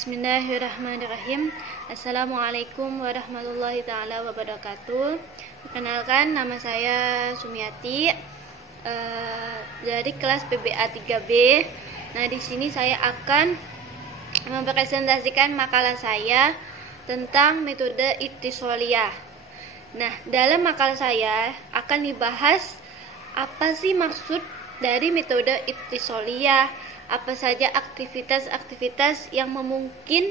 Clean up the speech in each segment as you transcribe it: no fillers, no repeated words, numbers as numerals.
Bismillahirrahmanirrahim. Assalamualaikum warahmatullahi taala wabarakatuh. Perkenalkan, nama saya Sumiati dari kelas PBA 3B. Nah, di sini saya akan mempresentasikan makalah saya tentang metode Ittisoliyah. Nah, dalam makalah saya akan dibahas apa sih maksud dari metode Ittisoliyah, apa saja aktivitas-aktivitas yang mungkin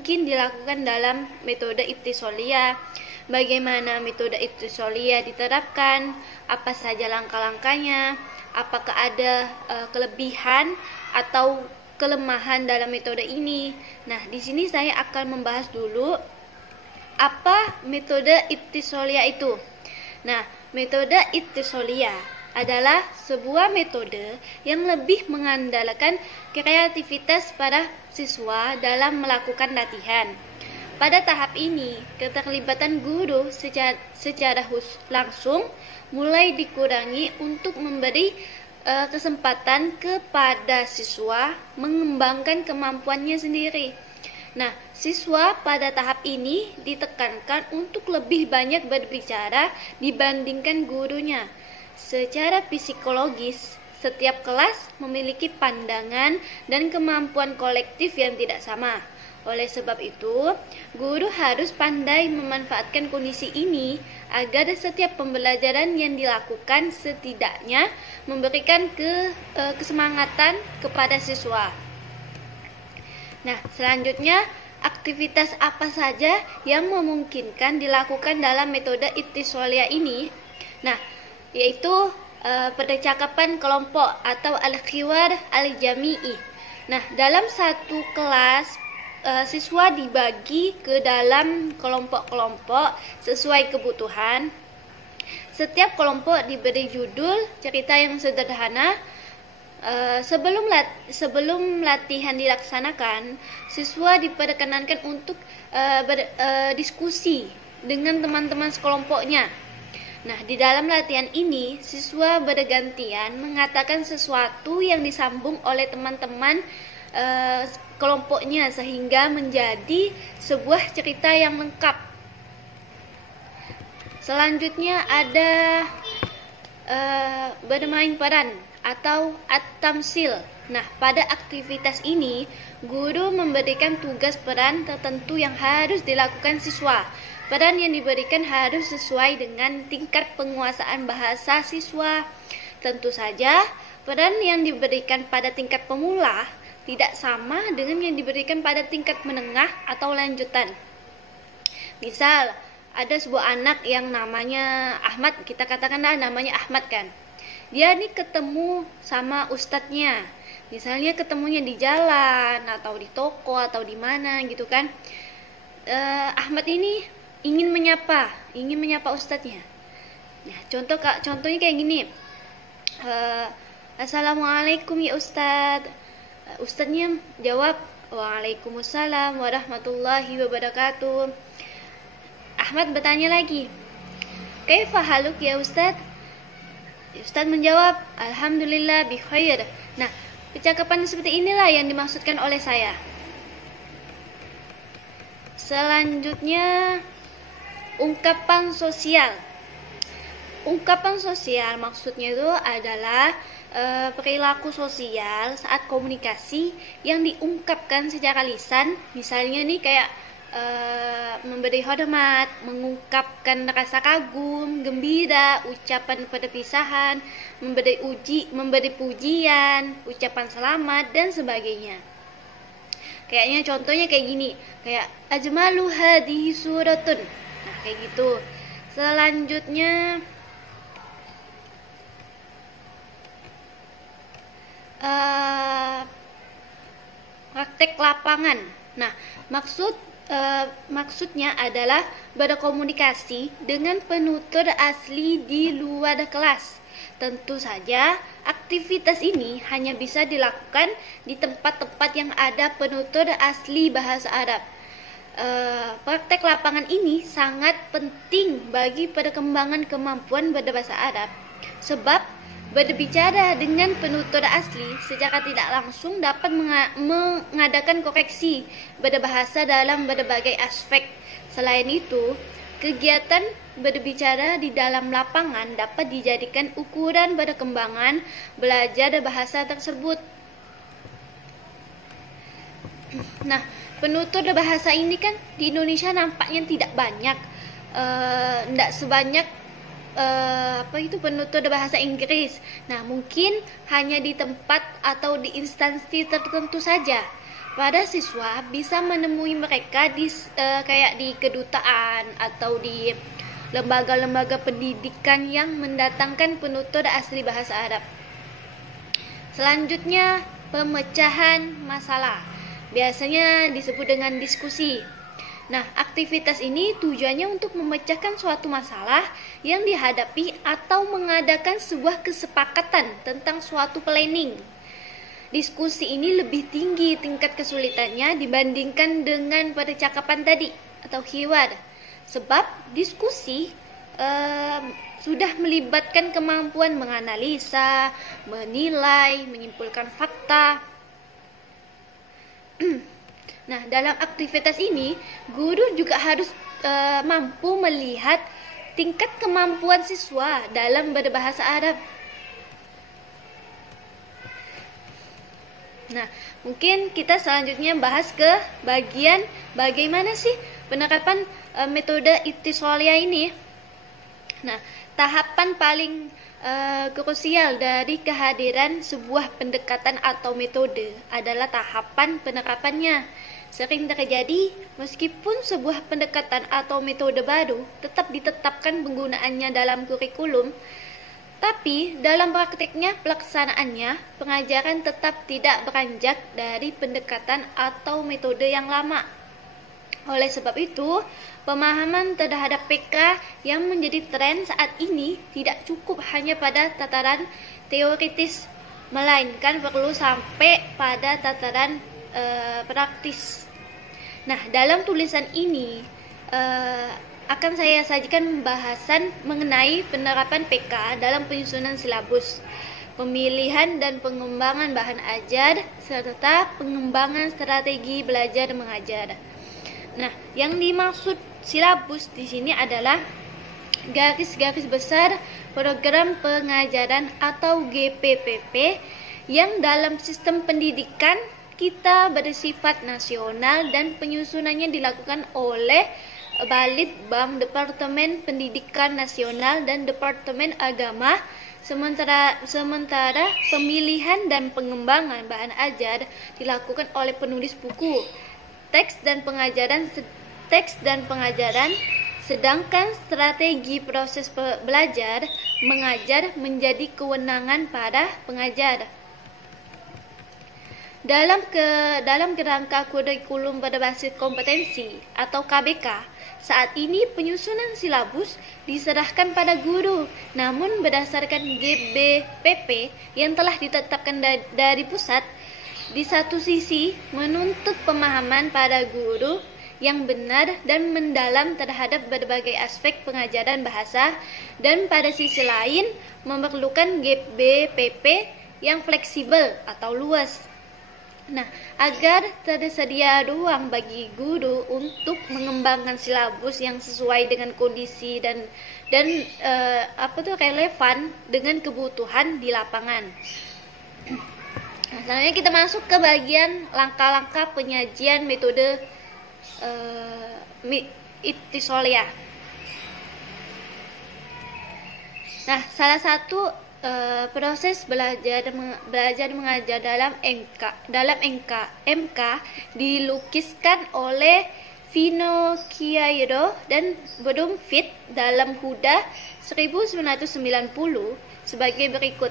dilakukan dalam metode Ittisoliyah, bagaimana metode Ittisoliyah diterapkan, apa saja langkah-langkahnya, apakah ada kelebihan atau kelemahan dalam metode ini. Nah, di sini saya akan membahas dulu apa metode Ittisoliyah itu. Nah, metode Ittisoliyah adalah sebuah metode yang lebih mengandalkan kreativitas para siswa dalam melakukan latihan. Pada tahap ini, keterlibatan guru secara langsung mulai dikurangi untuk memberi kesempatan kepada siswa mengembangkan kemampuannya sendiri. Nah, siswa pada tahap ini ditekankan untuk lebih banyak berbicara dibandingkan gurunya. Secara psikologis, setiap kelas memiliki pandangan dan kemampuan kolektif yang tidak sama. Oleh sebab itu, guru harus pandai memanfaatkan kondisi ini agar setiap pembelajaran yang dilakukan setidaknya memberikan kesemangatan kepada siswa. Nah, selanjutnya, aktivitas apa saja yang memungkinkan dilakukan dalam metode Ittisoliyah ini? Nah, yaitu percakapan kelompok atau al-khiwar al-jami'i. Nah, dalam satu kelas siswa dibagi ke dalam kelompok-kelompok sesuai kebutuhan. Setiap kelompok diberi judul cerita yang sederhana. Sebelum latihan dilaksanakan, siswa diperkenankan untuk berdiskusi dengan teman-teman sekelompoknya. Nah, di dalam latihan ini, siswa bergantian mengatakan sesuatu yang disambung oleh teman-teman kelompoknya sehingga menjadi sebuah cerita yang lengkap. Selanjutnya ada bermain peran atau at-tamsil. Nah, pada aktivitas ini, guru memberikan tugas peran tertentu yang harus dilakukan siswa. Peran yang diberikan harus sesuai dengan tingkat penguasaan bahasa siswa. Tentu saja, peran yang diberikan pada tingkat pemula tidak sama dengan yang diberikan pada tingkat menengah atau lanjutan. Misal, ada sebuah anak yang namanya Ahmad, kita katakanlah namanya Ahmad kan. Dia nih ketemu sama ustadznya. Misalnya ketemunya di jalan atau di toko atau di mana gitu kan. Ahmad ini ingin menyapa ustadznya. Nah, contohnya kayak gini. Assalamualaikum ya ustadz. Ustadznya jawab, waalaikumsalam warahmatullahi wabarakatuh. Ahmad bertanya lagi, kaifa haluk ya ustadz? Ustadz menjawab, alhamdulillah bi khair. Nah, percakapan seperti inilah yang dimaksudkan oleh saya. Selanjutnya, ungkapan sosial. Ungkapan sosial maksudnya itu adalah perilaku sosial saat komunikasi yang diungkapkan secara lisan. Misalnya nih kayak memberi hormat, mengungkapkan rasa kagum, gembira, ucapan perpisahan, memberi pujian, ucapan selamat dan sebagainya. Kayaknya contohnya kayak gini, kayak ajmalu hadhihi suratun. Nah, kayak gitu. Selanjutnya praktek lapangan. Nah, maksudnya adalah berkomunikasi dengan penutur asli di luar kelas. Tentu saja, aktivitas ini hanya bisa dilakukan di tempat-tempat yang ada penutur asli bahasa Arab. Praktek lapangan ini sangat penting bagi perkembangan kemampuan berbahasa Arab, sebab Berbicara dengan penutur asli secara tidak langsung dapat mengadakan koreksi pada bahasa dalam berbagai aspek. Selain itu, kegiatan berbicara di dalam lapangan dapat dijadikan ukuran perkembangan belajar bahasa tersebut. Nah, penutur bahasa ini kan di Indonesia nampaknya tidak banyak, tidak sebanyak penutur bahasa Inggris. Nah, mungkin hanya di tempat atau di instansi tertentu saja. Pada siswa bisa menemui mereka di kayak di kedutaan atau di lembaga-lembaga pendidikan yang mendatangkan penutur asli bahasa Arab. Selanjutnya, pemecahan masalah. Biasanya disebut dengan diskusi. Nah, aktivitas ini tujuannya untuk memecahkan suatu masalah yang dihadapi atau mengadakan sebuah kesepakatan tentang suatu planning. Diskusi ini lebih tinggi tingkat kesulitannya dibandingkan dengan percakapan tadi atau hiwar. Sebab diskusi sudah melibatkan kemampuan menganalisa, menilai, menyimpulkan fakta. Nah, dalam aktivitas ini, guru juga harus mampu melihat tingkat kemampuan siswa dalam berbahasa Arab. Nah, mungkin kita selanjutnya bahas ke bagian bagaimana sih penerapan metode Ittisoliyah ini. Nah, tahapan paling krusial dari kehadiran sebuah pendekatan atau metode adalah tahapan penerapannya. Sering terjadi meskipun sebuah pendekatan atau metode baru tetap ditetapkan penggunaannya dalam kurikulum, tapi dalam praktiknya pelaksanaannya pengajaran tetap tidak beranjak dari pendekatan atau metode yang lama. Oleh sebab itu, pemahaman terhadap PK yang menjadi tren saat ini tidak cukup hanya pada tataran teoritis, melainkan perlu sampai pada tataran praktis. Nah, dalam tulisan ini akan saya sajikan pembahasan mengenai penerapan PK dalam penyusunan silabus, pemilihan dan pengembangan bahan ajar, serta pengembangan strategi belajar mengajar. Nah, yang dimaksud silabus di sini adalah garis-garis besar program pengajaran atau GPPP yang dalam sistem pendidikan kita bersifat nasional dan penyusunannya dilakukan oleh Balitbang, Departemen Pendidikan Nasional dan Departemen Agama, sementara pemilihan dan pengembangan bahan ajar dilakukan oleh penulis buku, teks dan pengajaran, sedangkan strategi proses belajar mengajar menjadi kewenangan para pengajar. Dalam kerangka kurikulum berbasis kompetensi atau KBK, saat ini penyusunan silabus diserahkan pada guru, namun berdasarkan GBPP yang telah ditetapkan dari pusat, di satu sisi menuntut pemahaman pada guru yang benar dan mendalam terhadap berbagai aspek pengajaran bahasa, dan pada sisi lain memerlukan GBPP yang fleksibel atau luas. Nah, agar tersedia ruang bagi guru untuk mengembangkan silabus yang sesuai dengan kondisi dan relevan dengan kebutuhan di lapangan. Nah, selanjutnya kita masuk ke bagian langkah-langkah penyajian metode Ittisoliyah. Nah, salah satu proses belajar mengajar dalam MK dilukiskan oleh Finocchiaro dan Brumfitt dalam Huda 1990 sebagai berikut.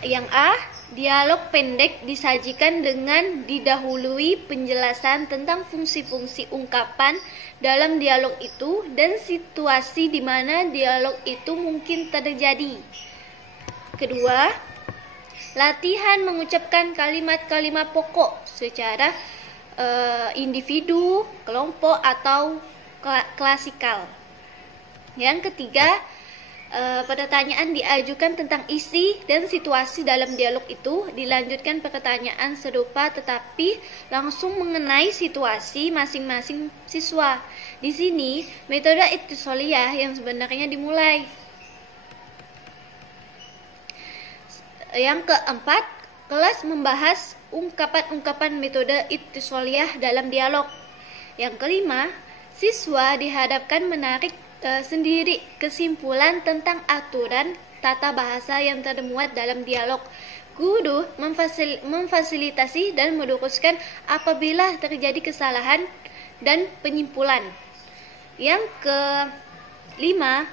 Yang A, dialog pendek disajikan dengan didahului penjelasan tentang fungsi-fungsi ungkapan dalam dialog itu dan situasi di mana dialog itu mungkin terjadi. Kedua, latihan mengucapkan kalimat-kalimat pokok secara individu, kelompok, atau klasikal. Yang ketiga, Pertanyaan diajukan tentang isi dan situasi dalam dialog itu, dilanjutkan pertanyaan serupa tetapi langsung mengenai situasi masing-masing siswa. Di sini, metode ittisoliyah yang sebenarnya dimulai. Yang keempat, kelas membahas ungkapan-ungkapan metode ittisoliyah dalam dialog. Yang kelima, siswa dihadapkan menarik sendiri kesimpulan tentang aturan tata bahasa yang termuat dalam dialog. Guru memfasilitasi dan meluruskan apabila terjadi kesalahan dan penyimpulan. Yang kelima,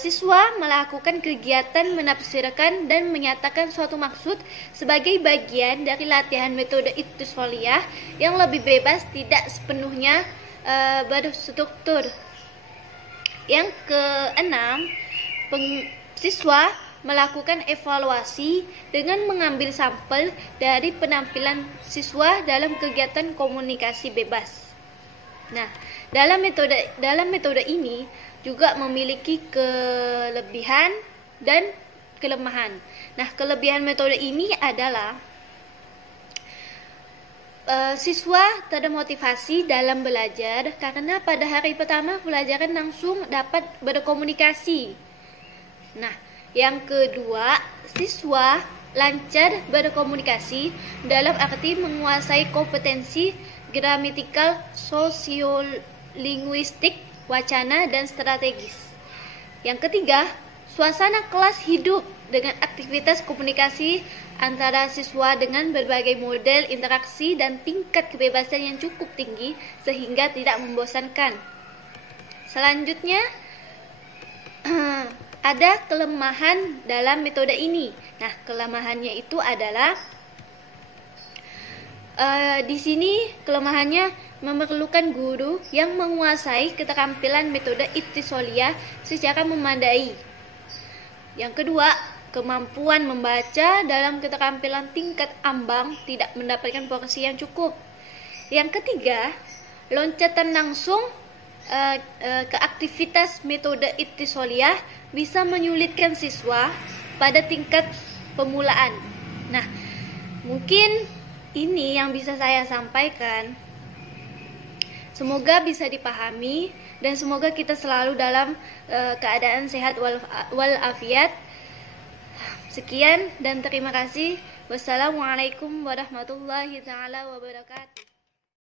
siswa melakukan kegiatan menafsirkan dan menyatakan suatu maksud sebagai bagian dari latihan metode ittisoliyah yang lebih bebas, tidak sepenuhnya berstruktur. Yang keenam, siswa melakukan evaluasi dengan mengambil sampel dari penampilan siswa dalam kegiatan komunikasi bebas. Nah, dalam metode ini juga memiliki kelebihan dan kelemahan. Nah, kelebihan metode ini adalah siswa termotivasi dalam belajar karena pada hari pertama pelajaran langsung dapat berkomunikasi. Nah, yang kedua, siswa lancar berkomunikasi dalam arti menguasai kompetensi gramatikal, sosiolinguistik, wacana, dan strategis. Yang ketiga, suasana kelas hidup dengan aktivitas komunikasi antara siswa dengan berbagai model interaksi dan tingkat kebebasan yang cukup tinggi sehingga tidak membosankan. Selanjutnya, ada kelemahan dalam metode ini. Nah, kelemahannya itu adalah di sini kelemahannya memerlukan guru yang menguasai keterampilan metode ittisoliyah secara memadai. Yang kedua, kemampuan membaca dalam keterampilan tingkat ambang tidak mendapatkan porsi yang cukup. Yang ketiga, loncatan langsung ke aktivitas metode ittisoliyah bisa menyulitkan siswa pada tingkat pemulaan. Nah, mungkin ini yang bisa saya sampaikan. Semoga bisa dipahami dan semoga kita selalu dalam keadaan sehat walafiat. Sekian dan terima kasih. Wassalamualaikum warahmatullahi taala wabarakatuh.